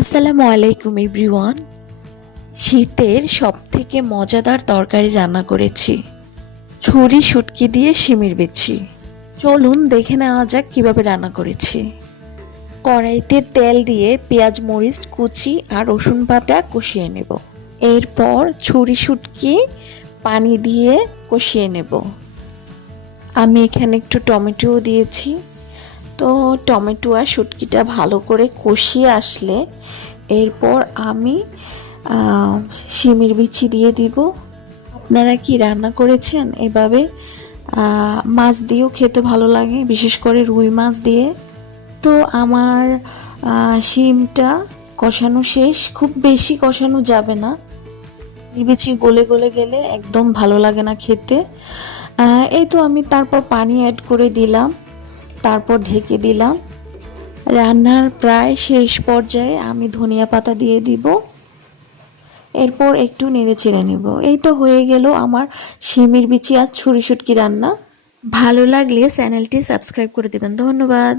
আসসালামু আলাইকুম এভরিওয়ান। শীতের সবথেকে মজাদার তরকারি রান্না করেছি, ছুরি শুটকি দিয়ে শিমের বিচি। চলুন দেখে নেওয়া যাক কিভাবে রান্না করেছি। কড়াইতে তেল দিয়ে পেঁয়াজ মরিচ কুচি আর রসুন বাটা কষিয়ে নেব। এরপর ছুরি শুটকি পানি দিয়ে কষিয়ে নেব। আমি এখানে একটু টমেটোও দিয়েছি। তো টমেটো আর শুটকিটা ভালো করে কষিয়ে আসলে এরপর আমি শিমের বিচি দিয়ে দিব। আপনারা কি রান্না করেছেন এভাবে? মাছ দিয়েও খেতে ভালো লাগে, বিশেষ করে রুই মাছ দিয়ে। তো আমার শিমটা কষানো শেষ, খুব বেশি কষানো যাবে না, বিচি গলে গলে গেলে একদম ভালো লাগে না খেতে। এই তো আমি তারপর পানি অ্যাড করে দিলাম, তারপর ঢেকে দিলাম। রান্নার প্রায় শেষ পর্যায়ে আমি ধনিয়া পাতা দিয়ে দিব। এরপর একটু নেড়ে চেড়ে নেব। এই তো হয়ে গেল আমার শিমের বিচি আর ছুরি শুটকি রান্না। ভালো লাগলে চ্যানেলটি সাবস্ক্রাইব করে দেবেন। ধন্যবাদ।